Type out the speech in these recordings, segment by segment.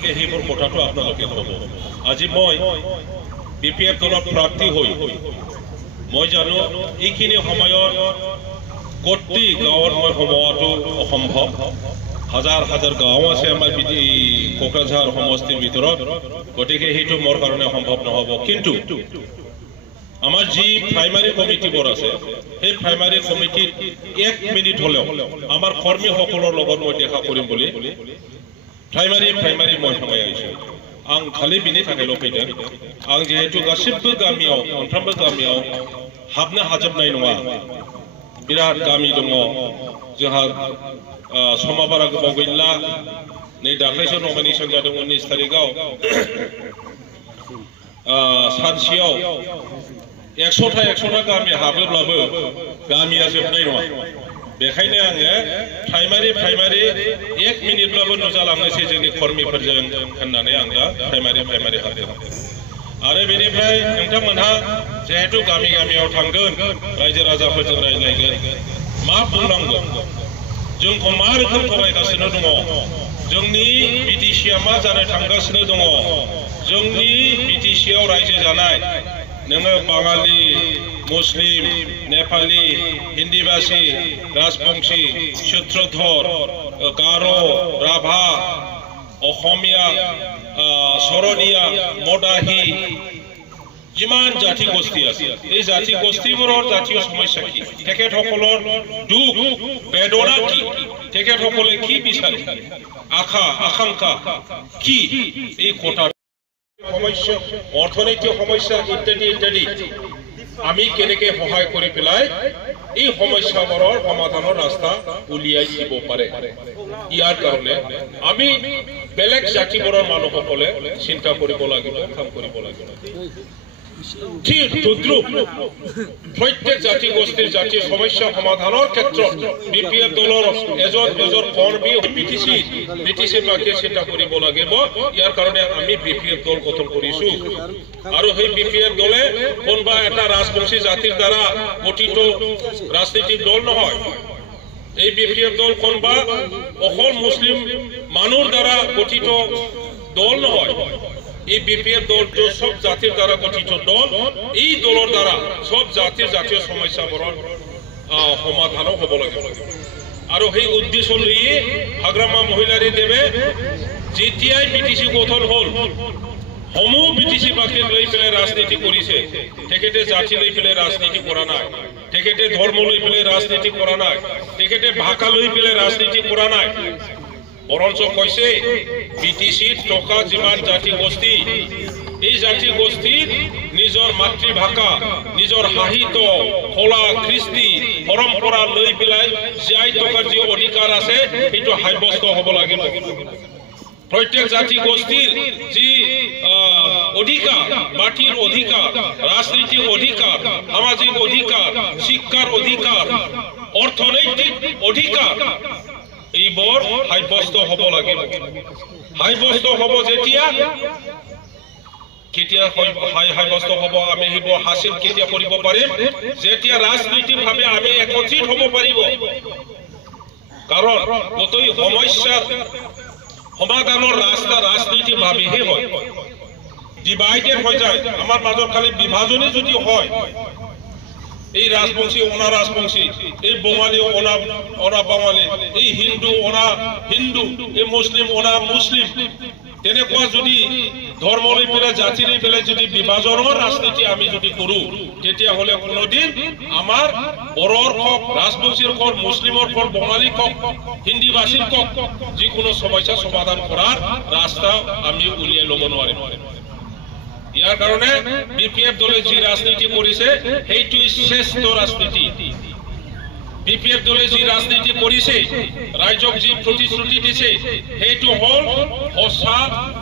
সেইবোৰ কথাটো আপোনালোকে ক'ব। আজি মই BPF দলৰ প্ৰাৰ্থী হৈ মই জানো এইখিনি সময়ত গোটেই গাঁৱত মই সোমোৱাটো অসম্ভৱ। হাজাৰ হাজাৰ গাঁও আছে আমাৰ কোকৰাঝাৰ সমষ্টিৰ ভিতৰত, গতিকে সেইটো মোৰ কাৰণে সম্ভৱ নহ'ব। কিন্তু আমাৰ যি প্ৰাইমাৰী কমিটিবোৰ আছে সেই প্ৰাইমাৰী কমিটিত 1 মিনিট হ'লেও আমাৰ কৰ্মীসকলৰ লগত মই দেখা কৰিম বুলি प्राइमारी मैं समय आं खाली बिनि थाखायल' फैदों। आं जिहेतु गासिबो गामियाव मोनफ्रोमबो गामियाव हाबनो हाजोबनाय नङा, बिराद गामि दङ जोंहा समा बारा गोबाव गैला। नै दाख्लैसो नमिनेशन जादों 19 तारिखआव सानसेयाव 100टा गामि हाबोब्लाबो गामिया जोबनाय नङा। बेखायनो आङो प्राइमारी 1 मिनिटब्लाबो नुजालांनोसै जोंनि कर्मीफोरजों होननानै आं दा प्राइमारी हाबदों। आरो बेनिफ्राय नोंथांमोनहा जिहेतु गामियाव थांगोन, रायजो राजाफोरजों रायज्लायगोन, मा बुंनांगौ, जोंखौ मा रोखोम थगायगासिनो दङ, जोंनि बिटिसिआ मा जानो थांगासिनो दङ, जोंनि बिटिसिआव रायजो जानाय नोङो बाङालि, मुस्लिम, नेपाली, हिन्दीभाषी, राजबंशी, सूत्रधर, गारो, राभा, अखमिया, सरनिया, मदाही, जिमान जाति गोष्ठी আছে এই জাতি গোষ্ঠীবোৰৰ জাতীয় সমস্যা কি, তেখেতসকলৰ দুখ বেদনা কি, তেখেতসকলে কি বিচাৰে, আকাংক্ষা কি, এই কথা সমস্যা, অৰ্থনৈতিক সমস্যা ইত্যাদি আমি কেনেকৈ সহায় কৰি পেলাই এই সমস্যাবোৰৰ সমাধানৰ ৰাস্তা উলিয়াই দিব পাৰে। ইয়াৰ কাৰণে আমি বেলেগ জাতিবোৰৰ মানুহসকলে চিন্তা কৰিব লাগিব, কাম কৰিব লাগিব। ঠিক তদ্ৰুপ প্ৰত্যেক জাতি গোষ্ঠীৰ জাতীয় সমস্যা সমাধানেৰ ক্ষেত্ৰে BPF দলেৰ এজন কৰ্মী বিটিসি বাকে চিন্তা কৰিব লাগিব। ইয়াৰ কাৰণে আমি BPF দল গঠন কৰিছো। আৰু সেই BPF দলে কোনবা এটা ৰাজবংশী জাতিৰ দ্বাৰা গঠিত ৰাজনৈতিক দল নহয়। এই BPF দল কোনবা অকল মুসলিম মানুহৰ দ্বাৰা গঠিত দল নহয়। এই BPF দল সব জাতিৰ দ্বাৰা গঠিত দল। এই দলেৰ দ্বাৰা সব জাতীয় সমস্যাবোৰৰ সমাধান হব লাগিব। আৰু সেই উদ্দেশ্য লৈ হাগ্ৰামা মহিলাৰী দেৱে যেতিয়াই বিটিসি গঠন হল, সমূহ বিটিসি বাকে লৈ পেলাই ৰাজনীতি কৰিছে। তেখেতে জাতি লৈ পেলাই ৰাজনীতি কৰা নাই, তেখেতে ধৰ্ম লৈ পেলাই ৰাজনীতি কৰা নাই, তেখেতে ভাষা লৈ পেলাই ৰাজনীতি কৰা নাই। বৰঞ্চ কৈছে বিটিসিত থকা যিমান জাতি গোষ্ঠী, এই জাতি গোষ্ঠীৰ নিজৰ মাতৃভাষা, নিজৰ সাহিত্য, কলা, কৃষ্টি, পৰম্পৰা লৈ পেলাই জীয়াই থকাৰ যি অধিকাৰ আছে সেইটো সাব্যস্ত হ'ব লাগিব। প্রত্যেক জাতি গোষ্ঠীর যে অধিকার, মাটির অধিকার, রাজনীতির অধিকার, সামাজিক অধিকার, শিক্ষার অধিকার, অর্থনৈতিক অধিকার, এইবোৰ সাব্যস্ত হ'ব লাগিব। সাব্যস্ত হ'ব যেতিয়া, কেতিয়া সাব্যস্ত হ'ব, আমি সেইবোৰ হাসিল কেতিয়া কৰিব পাৰিম, যেতিয়া ৰাজনৈতিকভাৱে আমি একত্ৰিত হ'ব পাৰিব। কাৰণ গোটেই সমস্যাৰ সমাধানৰ ৰাস্তা ৰাজনৈতিকভাৱেহে হয়। ডিভাইডেড হৈ যায়, আমাৰ মাজত খালি বিভাজনে যদি হয়, এই রাজবংশী ওনা রাজবংশী, এই বঙালী ওনা বাঙালী, এই হিন্দু ওনা হিন্দু, এই মুসলিম ওনা মুসলিম, তেনেকুৱা যদি ধৰ্ম লৈ পেলাই, জাতি লৈ পেলাই যদি বিভাজনৰ ৰাজনীতি আমি যদি কৰো, তেতিয়াহ'লে কোনোদিন আমাৰ বড়োৰ হওক, ৰাজবংশীৰ হওক, মুছলিমৰ হওক, বঙালীৰ হওক, হিন্দী ভাষীৰ হওক, যিকোনো সমস্যা সমাধান কৰাৰ ৰাস্তা আমি উলিয়াই ল'ব নোৱাৰিম। ইয়াৰ কাৰণে BPF দলে যি ৰাজনীতি কৰিছে সেইটো শ্ৰেষ্ঠ ৰাজনীতি। BPF দলে যি ৰাজনীতি কৰিছে, ৰাইজক যি প্ৰতিশ্ৰুতি দিছে, সেইটো হ'ল সঁচা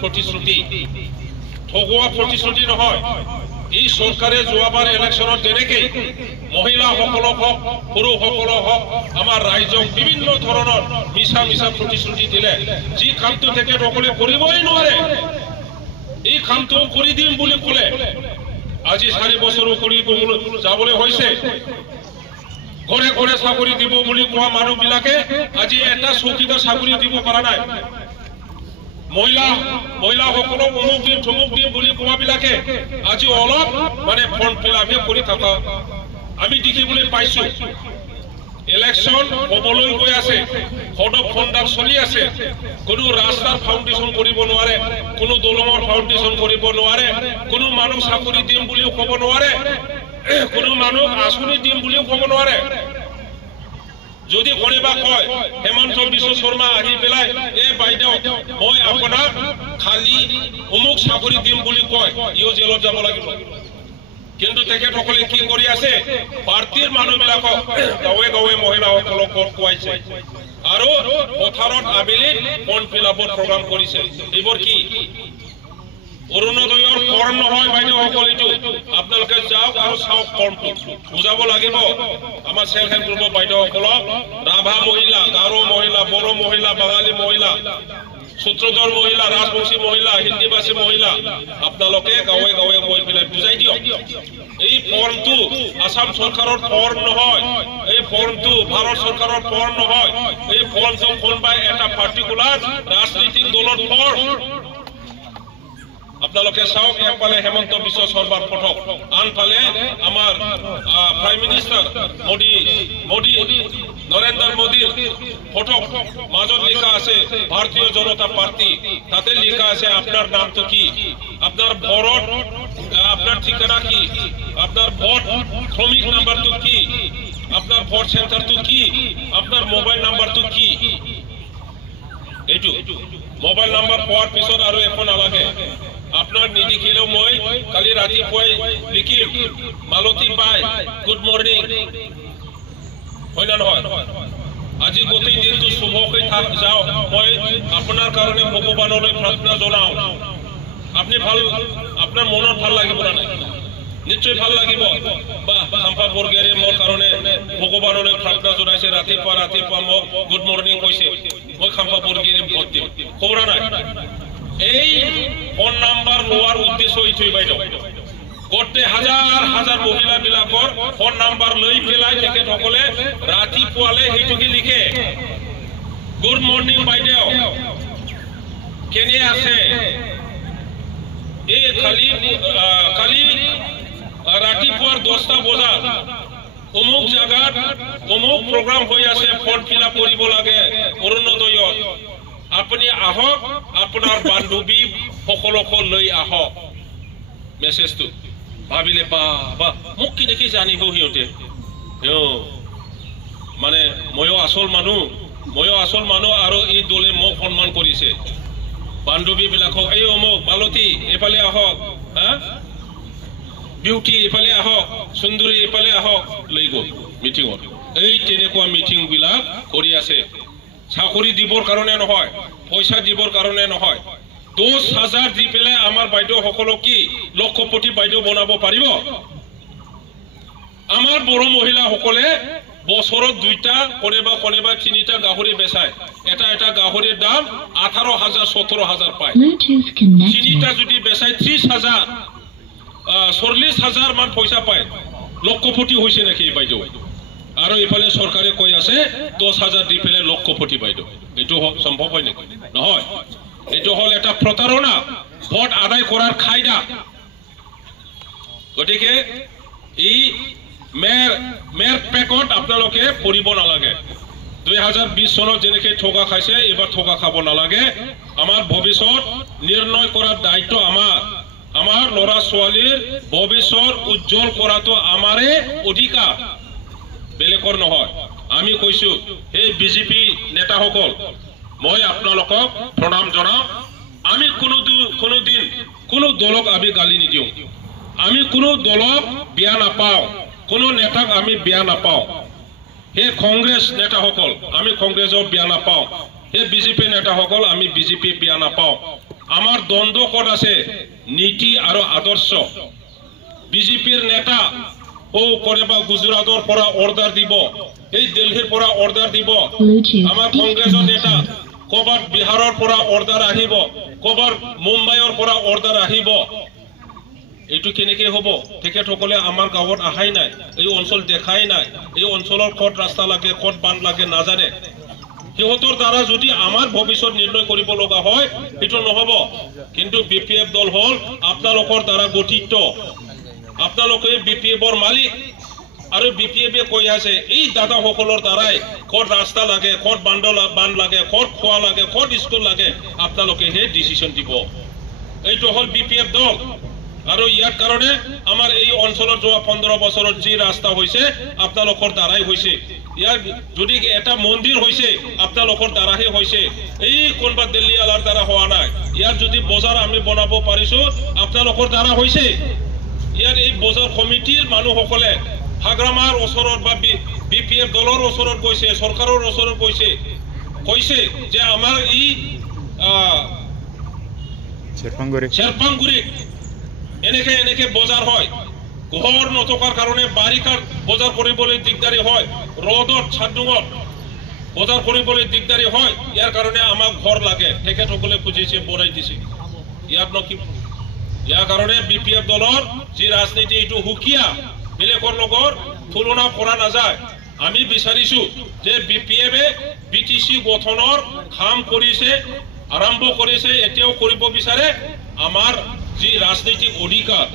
প্ৰতিশ্ৰুতি, ঠগোৱা প্ৰতিশ্ৰুতি নহয়। এই চৰকাৰে যোৱাবাৰ ইলেকশ্যনত যেনেকৈ মহিলাসকলক হওক, পুৰুষসকলক হওক, আমাৰ ৰাইজক বিভিন্ন ধৰণৰ মিছা প্ৰতিশ্ৰুতি দিলে, যি কামটো তেখেতসকলে কৰিবই নোৱাৰে, এই কামটো কৰি দিম বুলি ক'লে আজি 4 বছৰ কৰি যাবলৈ হৈছে। ঘৰে ঘৰে চাকৰি দিব বুলি কোৱা মানুহবিলাকে আজি এটা চকীদাৰ চাকৰি দিব পৰা নাই। মহিলাসকলক অমুক দিম থমুক দিম বুলি কোৱাবিলাকে আজি অলপ মানে ফৰ্ম ফিল আপে কৰি থকা আমি দেখিবলৈ পাইছো ইলেকশন হবলৈ গৈ আছে সদক খণ্ডাক চলি আছে কোনো ৰাস্তাৰ ফাউণ্ডেশ্যন কৰিব নোৱাৰে কোনো দলঙৰ ফাউণ্ডেশ্যন কৰিব নোৱাৰে কোনো মানুহ চাকৰি দিম বুলিও ক'ব নোৱাৰে কোনো মানুহ আঁচনি দিম বুলিও ক'ব নোৱাৰে যদি কোনোবা কয় হেমন্ত বিশ্ব শৰ্মা আহি পেলাই এই বাইদেউ মই আপোনাক খালি অমুক চাকৰি দিম বুলি কয় ইও জেলত যাব লাগিব কিন্তু তেখেতসকলে কি কৰি আছে পাৰ্টিৰ মানুহবিলাকক গাঁৱে গাঁৱে মহিলাসকলক ভোট খুৱাইছে আৰু পথাৰত আবেলি ফৰ্ম ফিল আপৰ প্ৰগ্ৰাম কৰিছে এইবোৰ কি অৰুণোদয়ৰ ফৰ্ম নহয় বাইদেউসকল এইটো আপোনালোকে যাওক আৰু চাওক ফৰ্মটো বুজাব লাগিব আমাৰ সেল্ফ হেল্প গ্ৰুপৰ বাইদেউসকলক ৰাভা মহিলা গাৰো মহিলা বড়ো মহিলা বাঙালী মহিলা সূত্ৰধৰ মহিলা ৰাজবংশী মহিলা হিন্দীভাষী মহিলা আপোনালোকে গাঁৱে গাঁৱে গৈ পেলাই বুজাই দিয়ক এই ফৰ্মটো আসাম চৰকাৰৰ ফৰ্ম নহয় এই ফৰ্মটো ভাৰত চৰকাৰৰ ফৰ্ম নহয় এই ফৰ্মটো কোনোবাই এটা পাৰ্টিকুলাৰ ৰাজনৈতিক দলৰ ফৰ্ম আপোনালোকে চাওক একফালে হেমন্ত বিশ্ব শৰ্মাৰ ফটো আনফালে আমাৰ প্ৰাইম মিনিষ্টাৰ মোদী নৰেন্দ্ৰ মোদীৰ ফটো মাজত লিখা আছে ভাৰতীয় জনতা পাৰ্টি তাতে লিখা আছে আপনার নামটো কি আপনার ভোট আপনার ঠিকানা কি আপনার ভোট শ্রমিক নাম্বারটো কি আপনার ভোট সেন্টারটো কি আপনার মোবাইল নাম্বারটো কি এইটো মোবাইল নাম্বার পোৱাৰ পিছত আৰু একো নালাগে আপনাৰ নিদিখিলেও মই কালি ৰাতিপুৱাই লিখিম মালতী বাই গুড মৰ্নিং হয় না নহয় আজি গোটেই দিনটো শুভ হৈ যাও মই আপোনাৰ কাৰণে ভগৱানলৈ প্ৰাৰ্থনা জনাও আপনি ভাল আপনাৰ মনত ভাল লাগিব না নিশ্চয় ভাল লাগিব বা খাম্পা বৰগিয়াৰে মোৰ কাৰণে ভগৱানলৈ প্ৰাৰ্থনা জনাইছে ৰাতিপুৱা মোক গুড মৰ্নিং কৈছে মই খাম্পা বৰগিয়াৰে ভোট দিম খবৰা নাই এই ফোন নাম্বাৰ লোৱাৰ উদ্দেশ্য এইটোই বাইদেউ গোটেই হাজাৰ হাজাৰ মহিলাবিলাকৰ ফোন নাম্বাৰ লৈ পেলাই তেখেতসকলে ৰাতিপুৱালে সেইটোকে লিখে গুড মৰ্নিং বাইদেউ কেনে আছে এই কালি ৰাতিপুৱাৰ 10টা বজাত অমুক জায়গাত অমুক প্ৰগ্ৰাম হৈ আছে ফৰ্ম ফিল আপ কৰিব লাগে অৰুণোদয়ত আপুনি আহক আপোনাৰ বান্ধৱী সকলক লৈ আহক মেছেজটো ভাবিলে বা মোক কি দেখি জানিব সিহঁতে মানে ময়ো আসল মানুহ আৰু এই দলে মোক সন্মান কৰিছে বান্ধৱীবিলাকক এই অমুক মালতী এফালে আহক বিউটি এফালে আহক সুন্দৰী এফালে আহক লৈ গ'ল মিটিঙত এই তেনেকুৱা মিটিংবিলাক কৰি আছে চাকৰি দিবৰ কাৰণে নহয় পইচা দিবৰ কাৰণে নহয় 10,000 দি পেলাই আমাৰ বাইদেউ সকলক কি লক্ষপতি বাইদেউ বনাব পাৰিব আমাৰ বড়ো মহিলা সকলে বছৰত 2টা কোনেবা 3টা গাহৰি বেচায় এটা গাহৰিৰ দাম 18,000 17,000 পায় 3টা যদি বেচায় 30,000 40,000 মান পইচা পায় লক্ষপতি হৈছে নেকি বাইদেউ আৰু ইফালে চৰকাৰে কৈ আছে 10,000 দি পেলাই লক্ষপতি বাইদেউ এইটো সম্ভৱ হয় নেকি নহয় এইটো হল এটা প্ৰতাৰণা ভোট আদায় কৰাৰ খাইদা গতিকে এই মেৰ পেকত আপোনালোকে পৰিব নালাগে 2020 চনত যেনেকৈ ঠগা খাইছে এবাৰ ঠগা খাব নালাগে আমাৰ ভৱিষ্যত নিৰ্ণয় কৰাৰ দায়িত্ব আমাৰ ল'ৰা ছোৱালীৰ ভৱিষ্যত উজ্জ্বল কৰাটো আমাৰে অধিকাৰ বেলেগৰ নহয় আমি কৈছো এই বিজেপি নেতাসকল মই আপোনালোকক প্ৰণাম জনাও আমি কোনোদিন কোনো দলক আমি গালি নিদিওঁ আমি কোনো দলক বিয়া নাপাওঁ কোনো নেতাক আমি বিয়া নাপাওঁ হে কংগ্ৰেছ নেতাসকল আমি কংগ্ৰেছক বিয়া নাপাওঁ হে বিজেপি নেতাসকল আমি বিজেপি বিয়া নাপাওঁ আমাৰ দ্বন্দ্ব ক'ত আছে নীতি আৰু আদৰ্শ বিজেপিৰ নেতা কোনোবা গুজৰাটৰ পৰা অৰ্ডাৰ দিব এই দিল্লীৰ পৰা অৰ্ডাৰ দিব আমাৰ কংগ্ৰেছৰ নেতা কবাত বিহাৰৰ পৰা অৰ্ডাৰ আহিব কবাত মুম্বাইৰ পৰা অৰ্ডাৰ আহিব এইটো কেনেকৈ হ'ব তেখেতসকলে আমাৰ গাঁৱত আহাই নাই এই অঞ্চল দেখাই নাই এই অঞ্চলৰ ক'ত ৰাস্তা লাগে ক'ত বান্ধ লাগে নাজানে সিহঁতৰ দ্বাৰা যদি আমাৰ ভৱিষ্যত নিৰ্ণয় কৰিব লগা হয় সেইটো নহব কিন্তু বিপিএফ দল হল আপোনালোকৰ দ্বাৰা গঠিত আপোনালোকে বিপিএফৰ মালিক আৰু বিপিএফে কৈ আছে এই দাদাসকলৰ দ্বাৰাই ক'ত ৰাস্তা লাগে ক'ত বান্ধ লাগে ক'ত খোৱা লাগে ক'ত স্কুল লাগে আপোনালোকে হে ডিসিশন দিব এইটো হল বিপিএফ দল আৰু ইয়াৰ কাৰণে আমাৰ এই অঞ্চলৰ যোৱা 15 বছৰত যি ৰাস্তা হৈছে আপোনালোকৰ দ্বাৰাই হৈছে ইয়াৰ যদি এটা মন্দিৰ হৈছে আপোনালোকৰ দ্বাৰাহে হৈছে এই কোনবা দিল্লী আলাৰ দ্বাৰা হোৱা নাই ইয়াৰ যদি বজাৰ আমি বনাব পাৰিছো আপোনালোকৰ দ্বাৰা হৈছে ইয়াৰ এই বজাৰ কমিটিৰ মানুহসকলে হাগ্ৰামাৰ ওচৰত বা বিপিএফ দলৰ ওচৰত গৈছে চৰকাৰৰ ওচৰত কৈছে যে আমাৰ এই চেৰপাংগুৰি এনেকে বজাৰ হয় ঘৰ নথকাৰ কাৰণে বাৰিষাৰ বজাৰ কৰিবলৈ দিগদাৰি হয় ৰ'দত ছাদুঙত বজাৰ কৰিবলৈ দিগদাৰি হয় ইয়াৰ কাৰণে আমাক ঘৰ লাগে তেখেতসকলে খুজিছে বনাই দিছে ইয়াৰ কাৰণে বিপিএফ দলৰ যি ৰাজনীতি এইটো হুকিয়া বেলেগৰ লগত তুলনা কৰা নাযায় আমি বিচাৰিছো যে বিপিএফে বিটিসি গঠনৰ কাম কৰিছে আৰম্ভ কৰিছে এতিয়াও কৰিব বিচাৰে আমাৰ যি ৰাজনৈতিক অধিকাৰ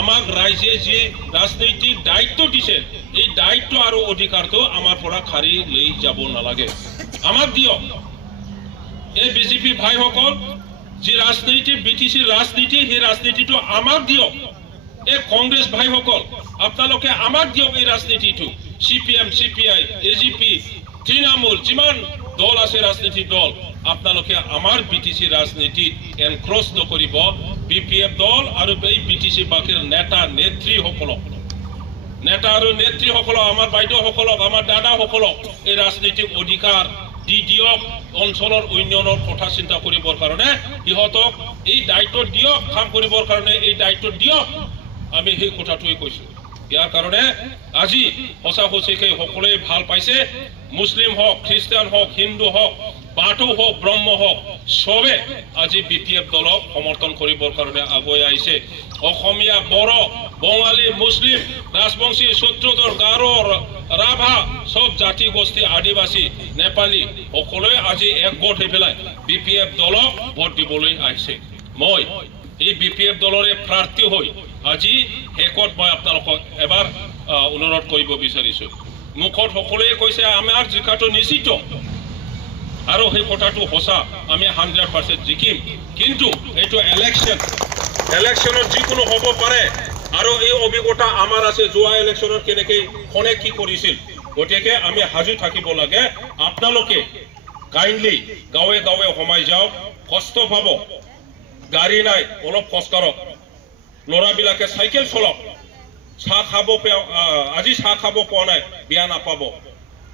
আমাক ৰাইজে যি ৰাজনৈতিক দায়িত্ব দিছে এই দায়িত্ব আৰু অধিকাৰটো আমাৰ পৰা খাৰি লৈ যাব নালাগে আমাক দিয়ক এই বিজেপি ভাইসকল যি ৰাজনীতি বিটিসি ৰাজনীতি সেই ৰাজনীতিটো আমাক দিয়ক এই কংগ্ৰেছ ভাইসকল আপোনালোকে আমাক দিয়ক এই ৰাজনীতিটো সিপিএম সিপিআই এজিপি তৃণমূল যিমান দল আছে ৰাজনীতিৰ দল আপোনালোকে আমাৰ বিটিসি ৰাজনীতিত এনক্ৰচ নকৰিব বিপিএফ দল আৰু এই বিটিসি বাকিৰ নেতা আৰু নেত্ৰীসকলক আমাৰ বাইদেউসকলক আমাৰ দাদাসকলক এই ৰাজনীতিক অধিকাৰ দি দিয়ক অঞ্চলৰ উন্নয়নৰ কথা চিন্তা কৰিবৰ কাৰণে ইহঁতক এই দায়িত্ব দিয়ক কাম কৰিবৰ কাৰণে এই দায়িত্ব দিয়ক আমি সেই কথাটোৱে কৈছো ইয়াৰ কাৰণে আজি সঁচাকৈ সকলোৱে ভাল পাইছে মুছলিম হওক খ্ৰীষ্টান হওক হিন্দু হওক বাথৌ হওক ব্ৰহ্ম হওক সবে আজি বিপিএফ দলক সমৰ্থন কৰিবৰ কাৰণে আগুৱাই আহিছে অসমীয়া বড় বঙালী মুছলিম ৰাজবংশী সূত্ৰধৰ গাৰো ৰাভা সব জাতি গোষ্ঠী আদিবাসী নেপালী সকলোৱে আজি একগোট হৈ পেলাই বিপিএফ দলক ভোট দিবলৈ আহিছে মই এই বিপিএফ দলৰে প্ৰাৰ্থী হৈ আজি শেষত মই আপোনালোকক এবাৰ অনুৰোধ কৰিব বিচাৰিছো মুখত সকলোৱে কৈছে আমাৰ জিকাটো নিশ্চিত আৰু সেই কথাটো সঁচা আমি 100% জিকিম কিন্তু এইটো ইলেকশ্যনত যিকোনো হ'ব পাৰে আৰু এই অভিজ্ঞতা আমাৰ আছে যোৱা ইলেকশ্যনত কেনেকৈ কোনে কি কৰিছিল গতিকে আমি হাজু থাকিব লাগে আপোনালোকে কাইণ্ডলি গাঁৱে গাঁৱে সোমাই যাওক কষ্ট পাব গাড়ী নাই অলপ খোজকাঢ়ক ল'ৰাবিলাকে চাইকেল চলাওক আজি চাহ খাব পোৱা নাই বিয়া নাপাব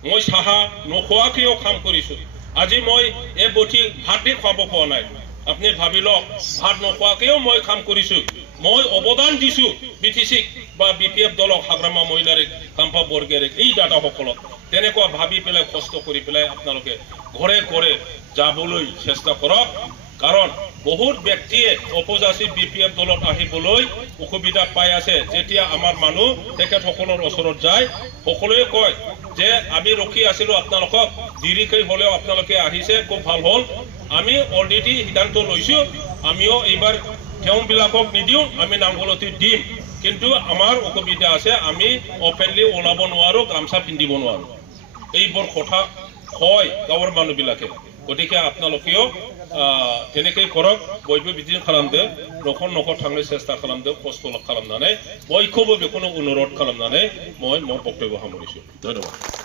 মই চাহ নোখোৱাকৈও কাম কৰিছো আজি মই এই বটি ভাত দি খুৱাব পোৱা নাই আপুনি ভাবি লওক ভাত নোখোৱাকৈও মই কাম কৰিছো মই অৱদান দিছো বিটিসিক বা বিপিএফ দলক হাগ্ৰামা মহিলাৰে কাম্পা বৰ্গেৰে এই দাদাসকলক তেনেকুৱা ভাবি পেলাই কষ্ট কৰি পেলাই আপোনালোকে ঘৰে ঘৰে যাবলৈ চেষ্টা কৰক কাৰণ বহুত ব্যক্তিয়ে অপোজিচন বিপিএফ দলত আহিবলৈ অসুবিধা পাই আছে যেতিয়া আমাৰ মানুহ তেখেতসকলৰ ওচৰত যায় সকলোৱে কয় যে আমি ৰখি আছিলো আপোনালোকক দেৰিকৈ হলেও আপোনালোকে আহিছে খুব ভাল হ'ল আমি অলৰেডি সিদ্ধান্ত লৈছো আমিও এইবাৰ তেওঁবিলাকক নিদিওঁ আমি নামগলতি দিম কিন্তু আমাৰ অসুবিধা আছে আমি অপেনলি ওলাব নোৱাৰো গামছা পিন্ধিব নোৱাৰো এইবোৰ কথা কয় গাঁৱৰ মানুহবিলাকে গতিকে আপোনালোকেও তেনেকৈ কৰক বয়বো বিদিন খালামदो নখৰ थांनो চেষ্টা खालामदो কষ্ট खालामनानै बयखौबो बेखौनो अनुरोध खालामनानै মই বক্তব্য সামৰিছো ধন্যবাদ